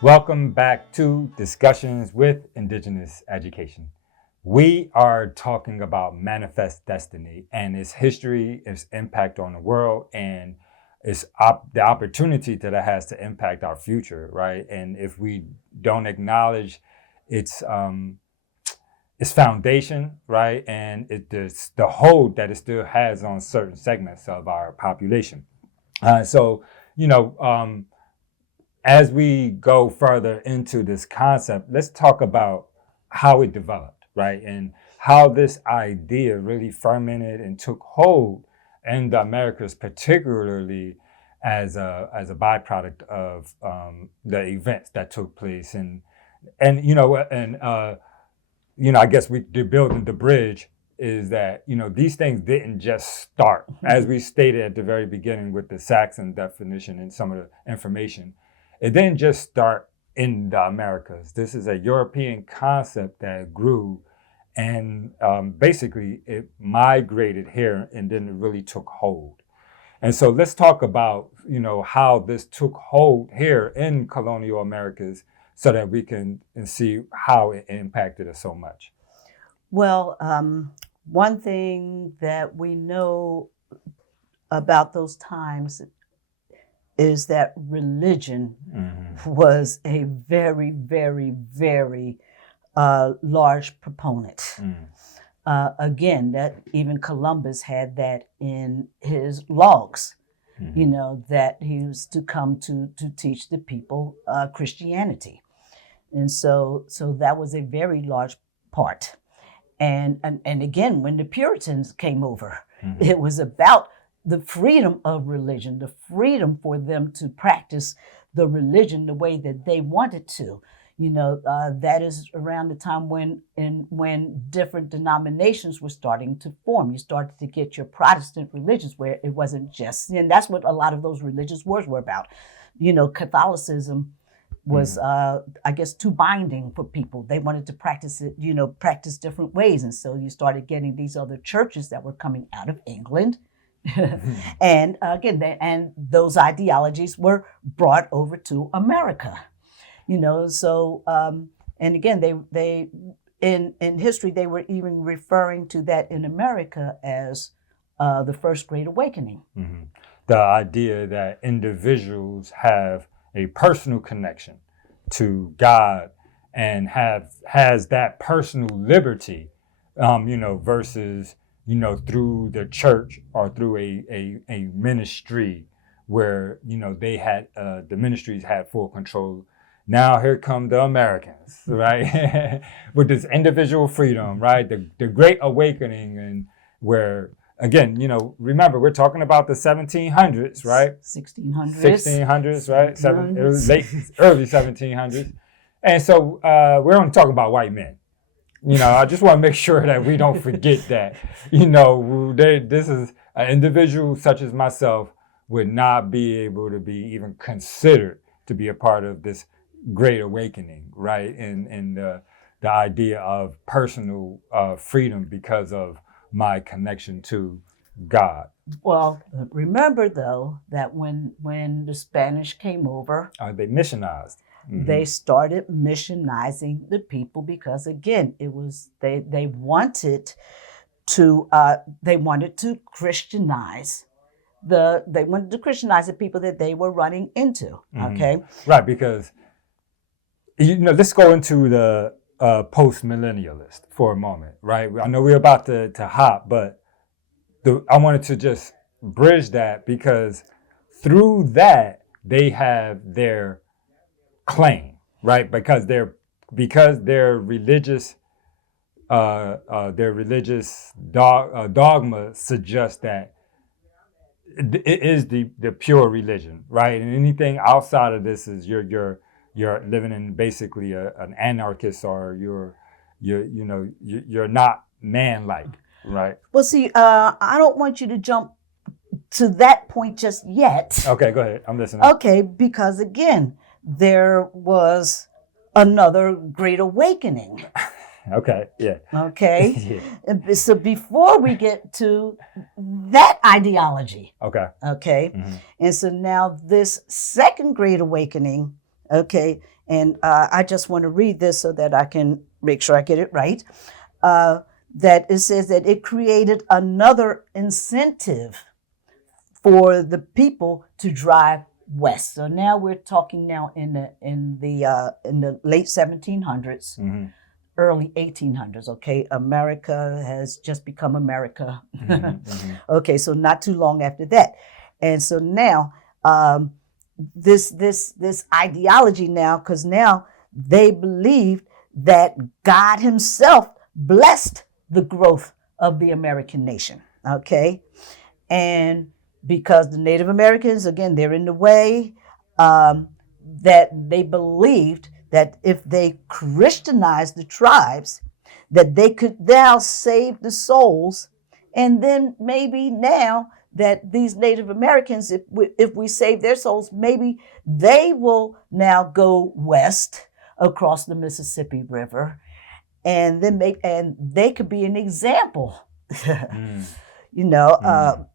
Welcome back to Discussions with Indigenous Education. We are talking about manifest destiny and its history, its impact on the world, and the opportunity that it has to impact our future, right? And if we don't acknowledge its its foundation, right, and the hold that it still has on certain segments of our population. So, you know, as we go further into this concept, let's talk about how it developed, right? And how this idea really fermented and took hold in the Americas, particularly as a byproduct of the events that took place. I guess the building the bridge is that, these things didn't just start, as we stated at the very beginning with the Saxon definition and some of the information. It didn't just start in the Americas. This is a European concept that grew and basically it migrated here and then it really took hold. And so let's talk about, how this took hold here in colonial Americas so that we can see how it impacted us so much. Well, one thing that we know about those times is that religion was a very, very, very large proponent. Again, that even Columbus had that in his logs, that he was to come to teach the people Christianity. And so that was a very large part. And again, when the Puritans came over, it was about the freedom of religion, the freedom for them to practice the religion the way that they wanted to. That is around the time when different denominations were starting to form. You started to get your Protestant religions where it wasn't just, and that's what a lot of those religious wars were about. Catholicism was, I guess, too binding for people. They wanted to practice it, practice different ways. And so you started getting these other churches that were coming out of England. And again, those ideologies were brought over to America. And again, they in history, they were even referring to that in America as the First Great Awakening. The idea that individuals have a personal connection to God and has that personal liberty, versus, through the church or through a ministry where, they had, the ministries had full control. Now here come the Americans, right? With this individual freedom, right? The Great Awakening, and where, again, remember, we're talking about the 1700s, right? 1600s, right? Early 1700s. And so we're only talking about white men. I just want to make sure that we don't forget that, this is an individual such as myself would not be able to be even considered to be a part of this Great Awakening, right? And the idea of personal freedom because of my connection to God. Well, remember though that when the Spanish came over, they missionized. They started missionizing the people because again, it was they wanted to Christianize the people that they were running into. Okay, right, because let's go into the post-millennialist for a moment, right? I know we're about to hop, but I wanted to just bridge that because through that they have their claim, right? Because their religious dogma suggests that it is the pure religion, right? And anything outside of this is you're living in basically an anarchist, or you're not man-like, right? Well, see, I don't want you to jump to that point just yet. Okay, go ahead. I'm listening. Okay, because again, there was another Great Awakening. Okay, yeah. Okay. Yeah. So before we get to that ideology. Okay. Okay. And so now this second Great Awakening, okay, And I just want to read this so that I can make sure I get it right. That it says that it created another incentive for the people to drive west. So now we're talking now in the late 1700s, early 1800s. Okay, America has just become America. Okay, so not too long after that, and so now this ideology now, because now they believed that God Himself blessed the growth of the American nation. Okay, and because the Native Americans, again, they're in the way, that they believed that if they Christianized the tribes, that they could now save the souls. And then maybe now that these Native Americans, if we save their souls, maybe they will now go west across the Mississippi River, and then they could be an example, you know,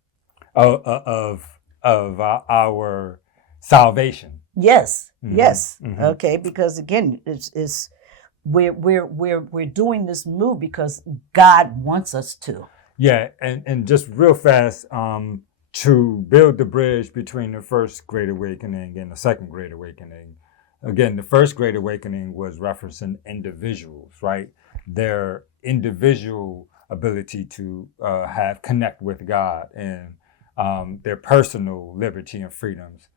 of our salvation. Yes, yes. Okay, because again, it's we're doing this move because God wants us to. Yeah, and just real fast, to build the bridge between the first Great Awakening and the second Great Awakening. Again, the first Great Awakening was referencing individuals, right? Their individual ability to connect with God and their personal liberty and freedoms.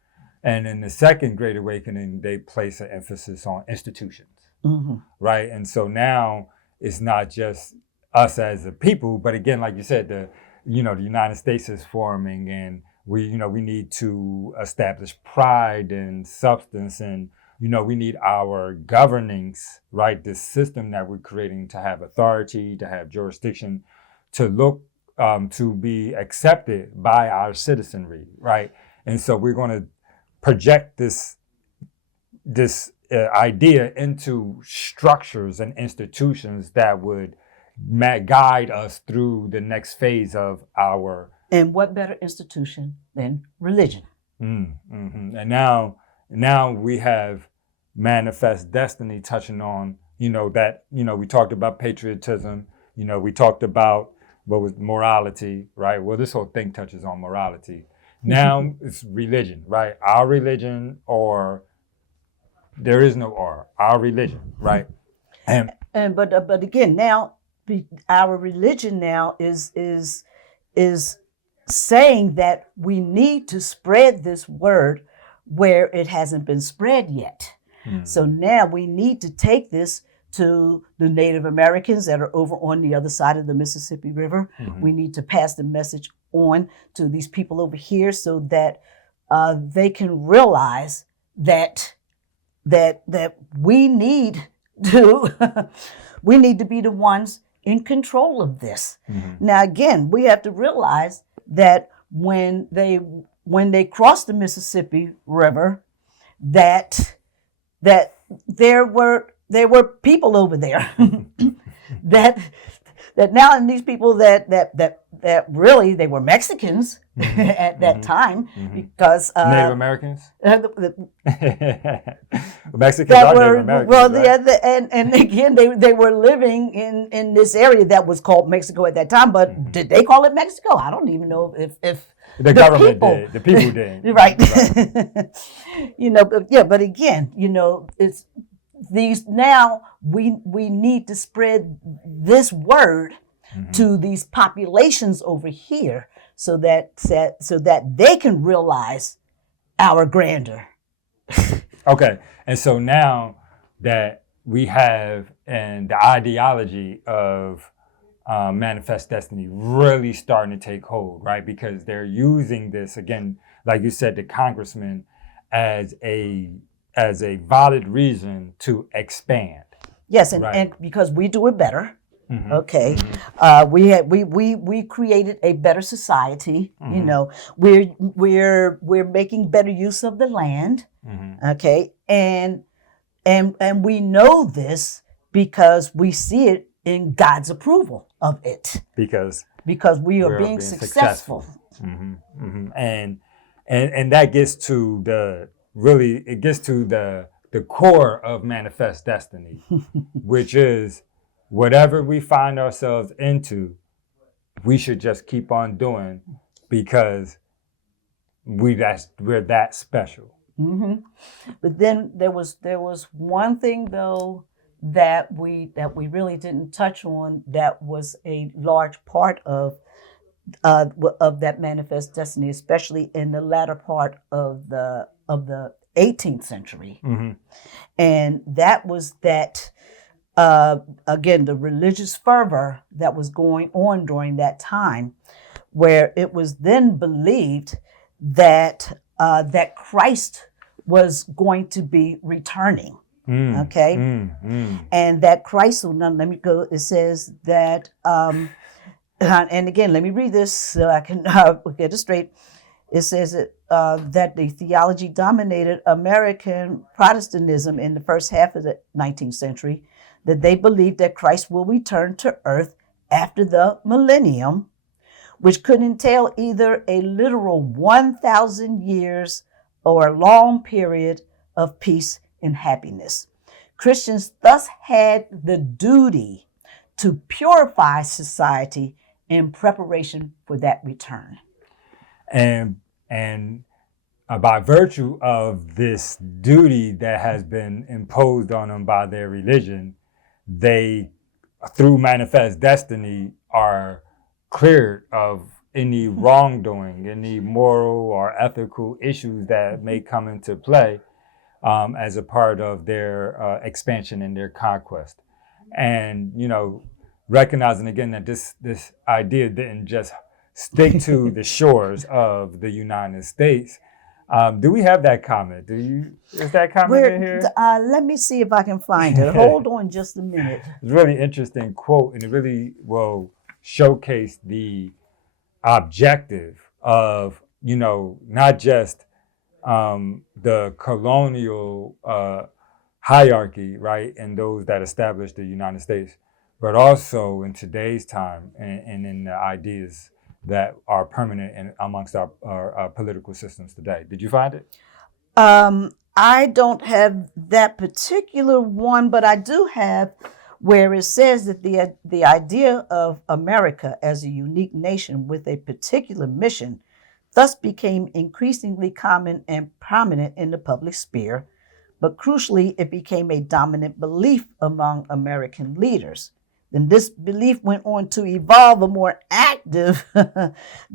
And in the second Great Awakening, they place an emphasis on institutions, right? And so now it's not just us as a people, but again, like you said, the United States is forming, and we need to establish pride and substance, and we need our governance, right? This system that we're creating to have authority, to have jurisdiction, to look to be accepted by our citizenry, right? And so we're going to project this idea into structures and institutions that would guide us through the next phase of our. And what better institution than religion? And now we have manifest destiny touching on, that, we talked about patriotism, we talked about what was morality, right? Well, this whole thing touches on morality. Now it's religion, right? Our religion, or there is no or, our religion, right? But again, now our religion now is saying that we need to spread this word where it hasn't been spread yet. So now we need to take this to the Native Americans that are over on the other side of the Mississippi River. We need to pass the message on to these people over here so that they can realize that we need to we need to be the ones in control of this. Now, again, we have to realize that when they crossed the Mississippi River, that there were people over there that now, and these people that really they were Mexicans at that time, because Native Americans. Mexicans are Native Americans. Well, right? and again, they were living in this area that was called Mexico at that time. But did they call it Mexico? I don't even know if the government people did. The people did. Right. But again, it's these now we need to spread this word to these populations over here so that they can realize our grandeur. Okay. And so now that we have and the ideology of manifest destiny really starting to take hold, right? Because they're using this, again, like you said, the congressman, as a valid reason to expand. Yes, and, right. and because we do it better. Okay, we created a better society. We're making better use of the land. Okay, and we know this because we see it in God's approval of it. Because we are being successful. And that gets to the the core of Manifest Destiny, which is whatever we find ourselves into, we should just keep on doing because we're that special. Mm-hmm. But then there was one thing though that we really didn't touch on that was a large part of that Manifest Destiny, especially in the latter part of the 18th century, Mm-hmm. and that was that again the religious fervor that was going on during that time, where it was then believed that that Christ was going to be returning. Okay, and that Christ. Now let me go. It says that. And again, let me read this so I can get it straight. It says that the theology dominated American Protestantism in the first half of the 19th century, that they believed that Christ will return to earth after the millennium, which could entail either a literal 1,000 years or a long period of peace and happiness. Christians thus had the duty to purify society in preparation for that return. And by virtue of this duty that has been imposed on them by their religion, they, through Manifest Destiny, are cleared of any wrongdoing, any moral or ethical issues that may come into play as a part of their expansion and their conquest. And, recognizing again that this idea didn't just stick to the shores of the United States. Do we have that comment? Is that comment in here? Let me see if I can find it. Hold on just a minute. It's a really interesting quote, and it really will showcase the objective of, not just the colonial hierarchy, right, and those that established the United States, but also in today's time and in the ideas that are permanent amongst our political systems today. Did you find it? I don't have that particular one, but I do have where it says that the idea of America as a unique nation with a particular mission thus became increasingly common and prominent in the public sphere, but crucially, it became a dominant belief among American leaders. Then this belief went on to evolve a more active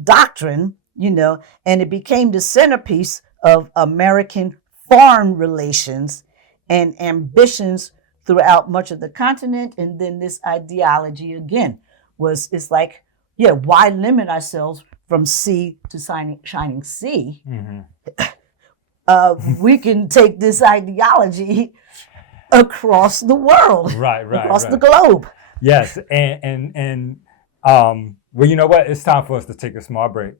doctrine, and it became the centerpiece of American foreign relations and ambitions throughout much of the continent. And then this ideology again it's like, why limit ourselves from sea to shining sea? Mm-hmm. We can take this ideology across the world, across the globe. Yes, and well, you know what? It's time for us to take a small break.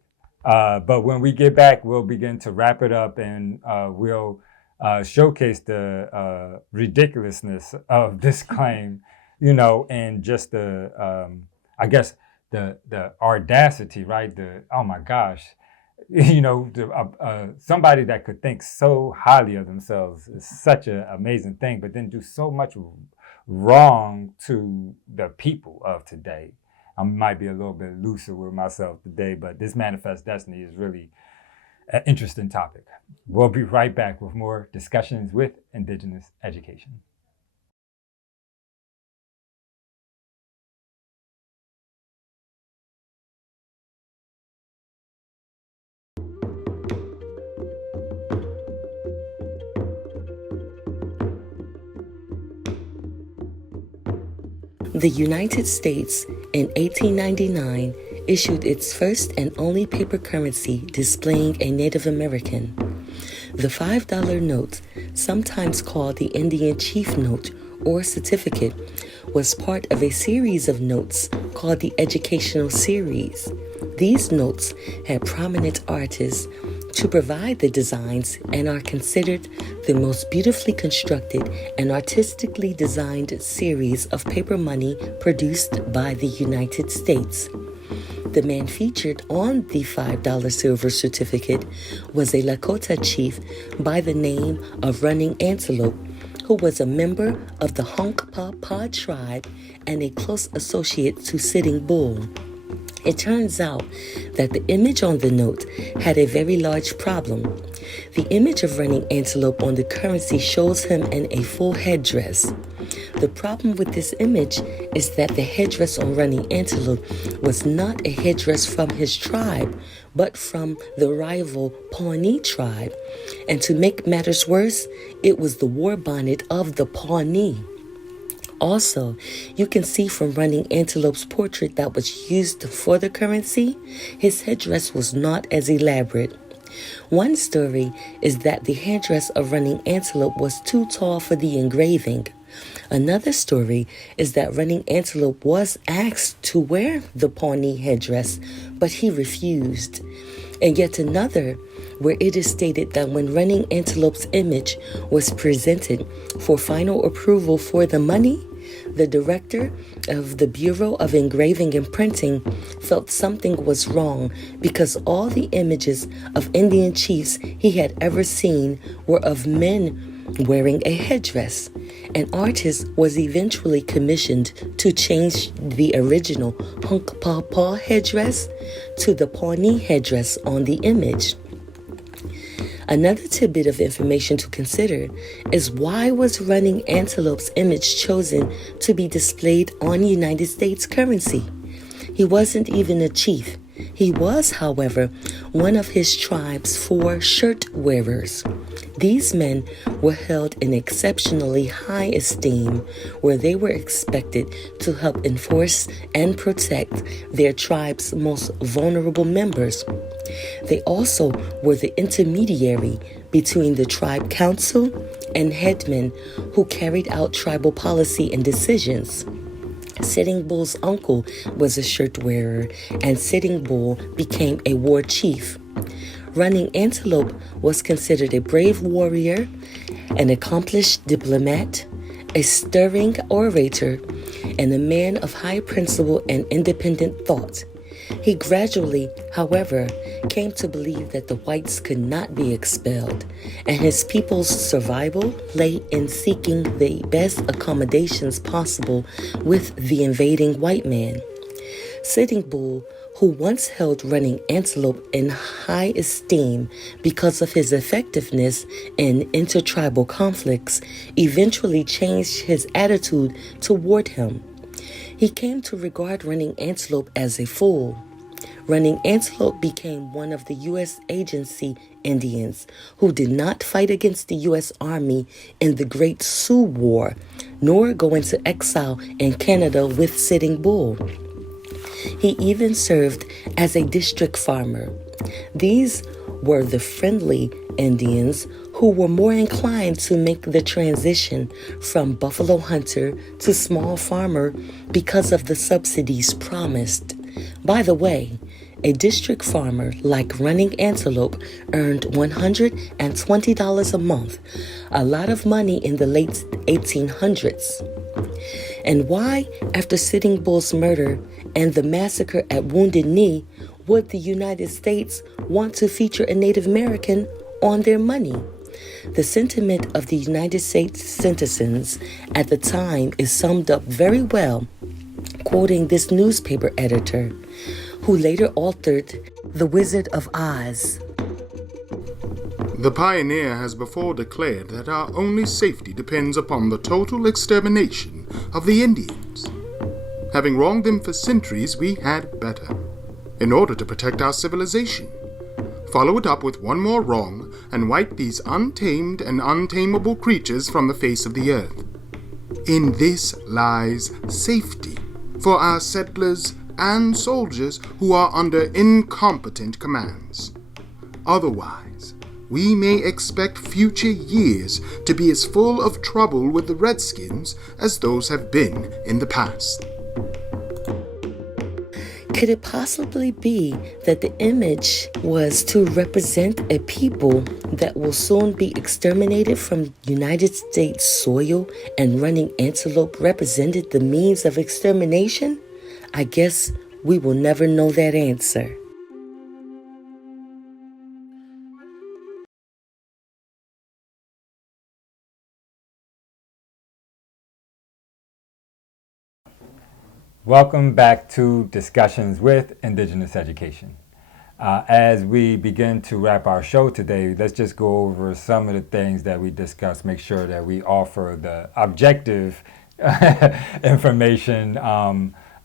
But when we get back, we'll begin to wrap it up, and we'll showcase the ridiculousness of this claim, and just the, I guess, the audacity, right? Oh my gosh, somebody that could think so highly of themselves is such an amazing thing, but then do so much wrong to the people of today. I might be a little bit looser with myself today, but this Manifest Destiny is really an interesting topic. We'll be right back with more discussions with Indigenous education. The United States in 1899 issued its first and only paper currency displaying a Native American. The $5 note, sometimes called the Indian Chief Note or certificate, was part of a series of notes called the Educational Series. These notes had prominent artists to provide the designs and are considered the most beautifully constructed and artistically designed series of paper money produced by the United States. The man featured on the $5 silver certificate was a Lakota chief by the name of Running Antelope, who was a member of the Hunkpah tribe and a close associate to Sitting Bull. It turns out that the image on the note had a very large problem. The image of running antelope on the currency shows him in a full headdress. The problem with this image is that the headdress on running antelope was not a headdress from his tribe, but from the rival Pawnee tribe. And to make matters worse, it was the war bonnet of the Pawnee. Also, you can see from Running Antelope's portrait that was used for the currency, his headdress was not as elaborate. One story is that the headdress of Running Antelope was too tall for the engraving. Another story is that Running Antelope was asked to wear the Pawnee headdress, but he refused. And yet another where it is stated that when Running Antelope's image was presented for final approval for the money, the director of the Bureau of Engraving and Printing felt something was wrong because all the images of Indian chiefs he had ever seen were of men wearing a headdress. An artist was eventually commissioned to change the original Hunkpah headdress to the Pawnee headdress on the image. Another tidbit of information to consider is why was Running Antelope's image chosen to be displayed on United States currency? He wasn't even a chief. He was, however, one of his tribe's 4 shirt wearers. These men were held in exceptionally high esteem, where they were expected to help enforce and protect their tribe's most vulnerable members. They also were the intermediary between the tribe council and headmen who carried out tribal policy and decisions. Sitting Bull's uncle was a shirt wearer, and Sitting Bull became a war chief. Running Antelope was considered a brave warrior, an accomplished diplomat, a stirring orator, and a man of high principle and independent thought. He gradually, however, came to believe that the whites could not be expelled, and his people's survival lay in seeking the best accommodations possible with the invading white man. Sitting Bull, who once held Running Antelope in high esteem because of his effectiveness in intertribal conflicts, eventually changed his attitude toward him. He came to regard Running Antelope as a fool. Running Antelope became one of the U.S. agency Indians who did not fight against the U.S. Army in the Great Sioux War, nor go into exile in Canada with Sitting Bull. He even served as a district farmer. These were the friendly Indians who were more inclined to make the transition from buffalo hunter to small farmer because of the subsidies promised. By the way, a district farmer like Running Antelope earned $120 a month, a lot of money in the late 1800s. And why, after Sitting Bull's murder and the massacre at Wounded Knee, would the United States want to feature a Native American on their money? The sentiment of the United States citizens at the time is summed up very well, quoting this newspaper editor, who later altered The Wizard of Oz. The pioneer has before declared that our only safety depends upon the total extermination of the Indians. Having wronged them for centuries, we had better, in order to protect our civilization, follow it up with one more wrong and wipe these untamed and untamable creatures from the face of the earth. In this lies safety for our settlers and soldiers who are under incompetent commands. Otherwise, we may expect future years to be as full of trouble with the Redskins as those have been in the past. Could it possibly be that the image was to represent a people that will soon be exterminated from United States soil, and Running Antelope represented the means of extermination? I guess we will never know that answer. Welcome back to Discussions with Indigenous Education. As we begin to wrap our show today, let's just go over some of the things that we discussed, make sure that we offer the objective information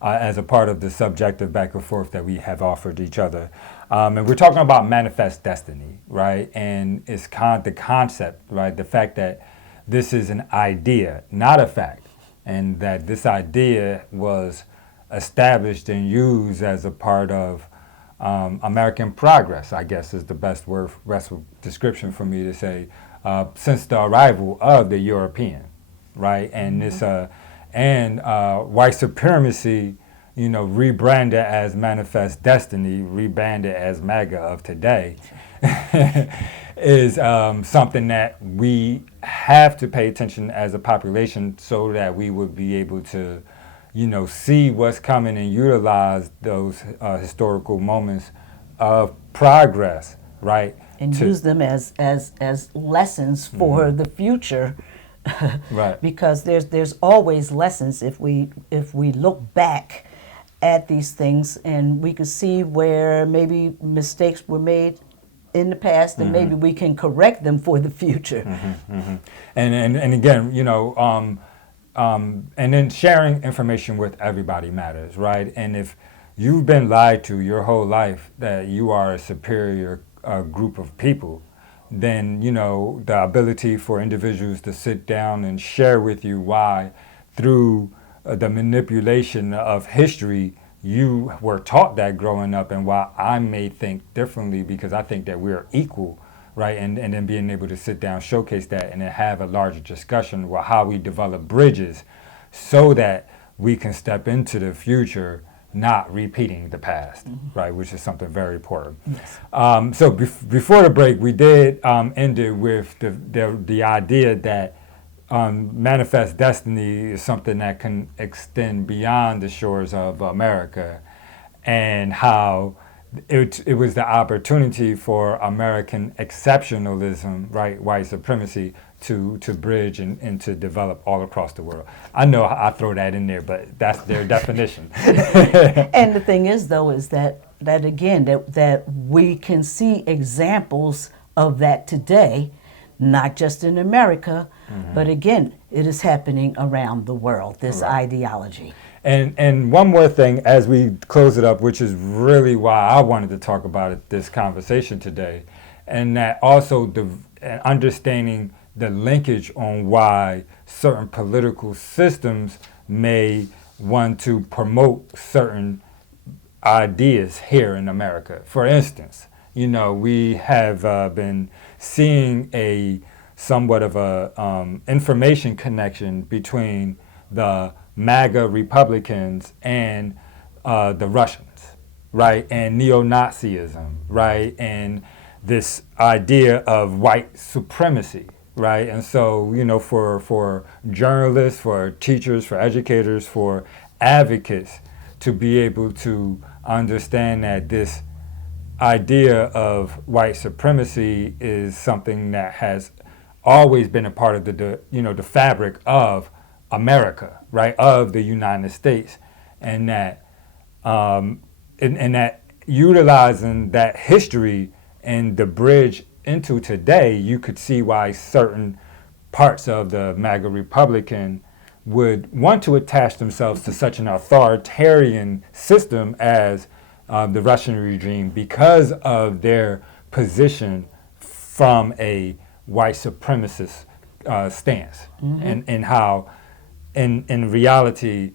as a part of the subjective back and forth that we have offered each other. And we're talking about manifest destiny, right? And it's the concept, right? The fact that this is an idea, not a fact, and that this idea was established and used as a part of American progress, I guess is the best description for me to say, since the arrival of the European, right? And this white supremacy, rebranded as Manifest Destiny, rebranded as MAGA of today, is something that we have to pay attention as a population so that we would be able to, see what's coming and utilize those historical moments of progress, right? And use them as lessons for the future. Right. Because there's always lessons if we look back at these things, and we can see where maybe mistakes were made in the past, and maybe we can correct them for the future. And again, and then sharing information with everybody matters, right? And if you've been lied to your whole life that you are a superior group of people, then the ability for individuals to sit down and share with you why, through the manipulation of history, you were taught that growing up, and why I may think differently because I think that we're equal, right? And then being able to sit down, showcase that, and then have a larger discussion about how we develop bridges so that we can step into the future not repeating the past, right, which is something very important. Yes. So before the break, we did end it with the idea that manifest destiny is something that can extend beyond the shores of America, and how it was the opportunity for American exceptionalism, right, white supremacy, to bridge and to develop all across the world. I know I throw that in there, but that's their definition. And the thing is, though, is that we can see examples of that today, not just in America, but again, it is happening around the world, this ideology. And one more thing as we close it up, which is really why I wanted to talk about this conversation today, and that also understanding the linkage on why certain political systems may want to promote certain ideas here in America. For instance, we have been seeing a somewhat of a information connection between the MAGA Republicans and the Russians, right? And neo-Nazism, right? And this idea of white supremacy, right? And so, for journalists, for teachers, for educators, for advocates to be able to understand that this idea of white supremacy is something that has always been a part of the fabric of America, right, of the United States, and that and that utilizing that history and the bridge into today, you could see why certain parts of the MAGA Republican would want to attach themselves to such an authoritarian system as the Russian regime, because of their position from a white supremacist stance, and how in reality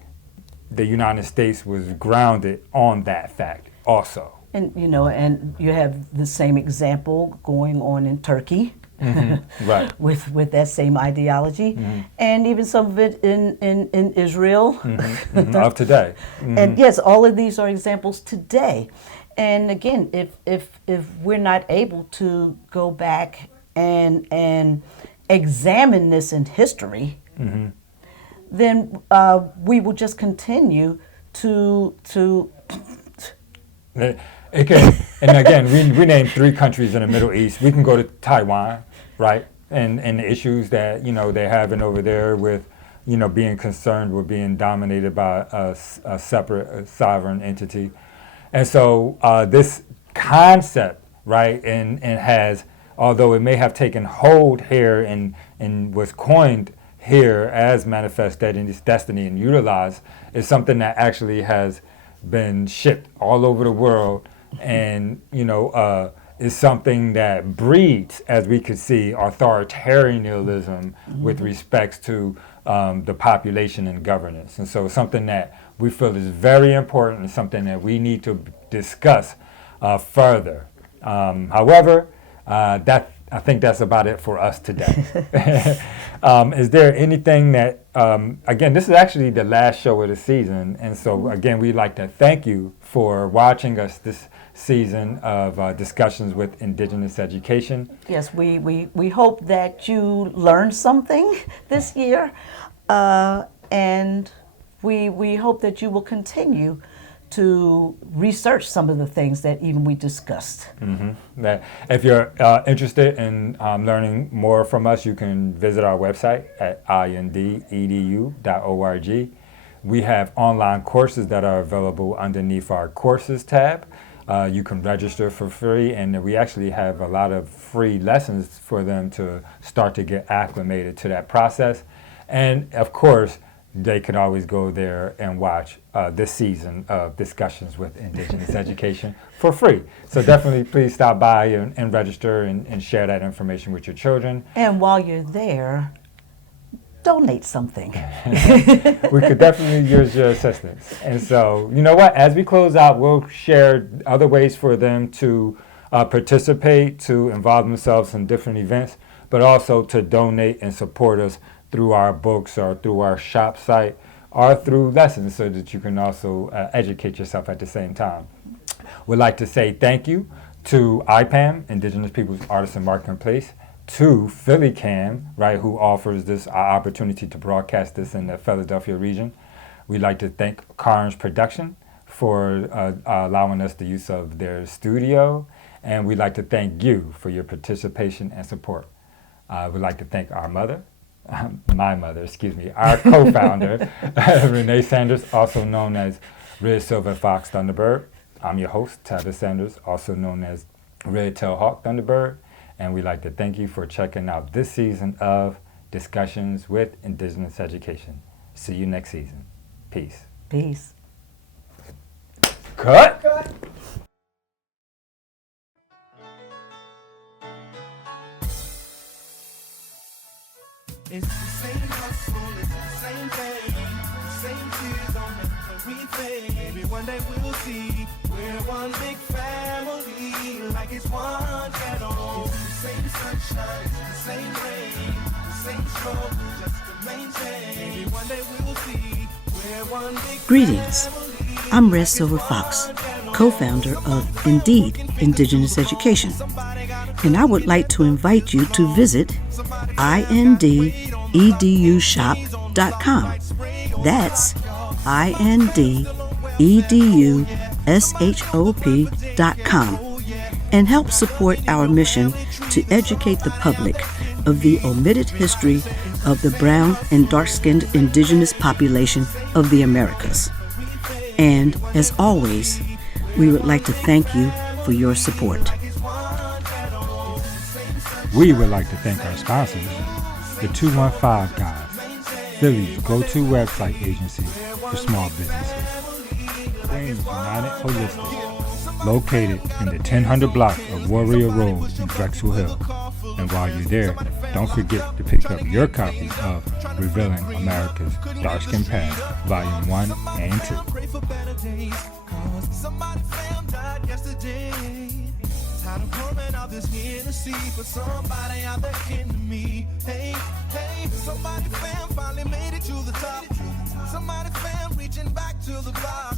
the United States was grounded on that fact also. And and you have the same example going on in Turkey, Right. with that same ideology, and even some of it in Israel Of today. And yes, all of these are examples today. And again, if we're not able to go back and examine this in history, then we will just continue to It can, and again, we named 3 countries in the Middle East. We can go to Taiwan, right? And the issues that they're having over there with being concerned with being dominated by a separate sovereign entity. And so this concept, right, and has, although it may have taken hold here and was coined here as manifest destiny and utilized, is something that actually has been shipped all over the world, and is something that breeds, as we could see, authoritarianism with respects to the population and governance. And so something that we feel is very important and something that we need to discuss further. However, I think that's about it for us today. Is there anything that, again, this is actually the last show of the season, and so again, we'd like to thank you for watching us this season of discussions with Indigenous education. Yes, we hope that you learned something this year, and we hope that you will continue to research some of the things that even we discussed. That if you're interested in learning more from us, you can visit our website at indedu.org. We have online courses that are available underneath our courses tab. You can register for free, and we actually have a lot of free lessons for them to start to get acclimated to that process. And of course, they can always go there and watch this season of discussions with Indigenous education for free. So definitely please stop by and register and share that information with your children. And while you're there, donate something. We could definitely use your assistance. And so, you know what, as we close out, we'll share other ways for them to participate, to involve themselves in different events, but also to donate and support us through our books or through our shop site or through lessons, so that you can also educate yourself at the same time. We'd like to say thank you to IPAM, Indigenous Peoples Artisan Marketplace, to PhillyCam, right, who offers this opportunity to broadcast this in the Philadelphia region. We'd like to thank Carnes Production for allowing us the use of their studio, and we'd like to thank you for your participation and support. We'd like to thank our mother, our co-founder, Renee Sanders, also known as Red Silver Fox Thunderbird. I'm your host, Tyler Sanders, also known as Red Tail Hawk Thunderbird, and we'd like to thank you for checking out this season of Discussions with Indigenous Education. See you next season. Peace. Peace. Cut! It's the same hustle, it's the same thing, same tears on everything. Maybe one day we'll see we're one big family, like it's one channel. It's the same sunshine, it's the same rain, the same struggle just to maintain. Maybe one day we'll see we're one big Greetings. I'm Red Silver Fox, co-founder of Indeed, Indigenous Education. And I would like to invite you to visit indedushop.com. That's indedushop.com, and help support our mission to educate the public of the omitted history of the brown and dark-skinned indigenous population of the Americas. And as always, we would like to thank you for your support. We would like to thank our sponsors, the 215 Guys, Philly's go-to website agency for small businesses. Queens United Holistic, located in the 1000 block of Warrior Road in Drexel Hill. And while you're there, don't forget to pick up your copy of Revealing America's Dark-Skinned Past, Volume 1 and 2. Tired of pouring out this Hennessy for somebody out there kin to me. Hey, hey, somebody fam finally made it to the top. Somebody fam reaching back to the block.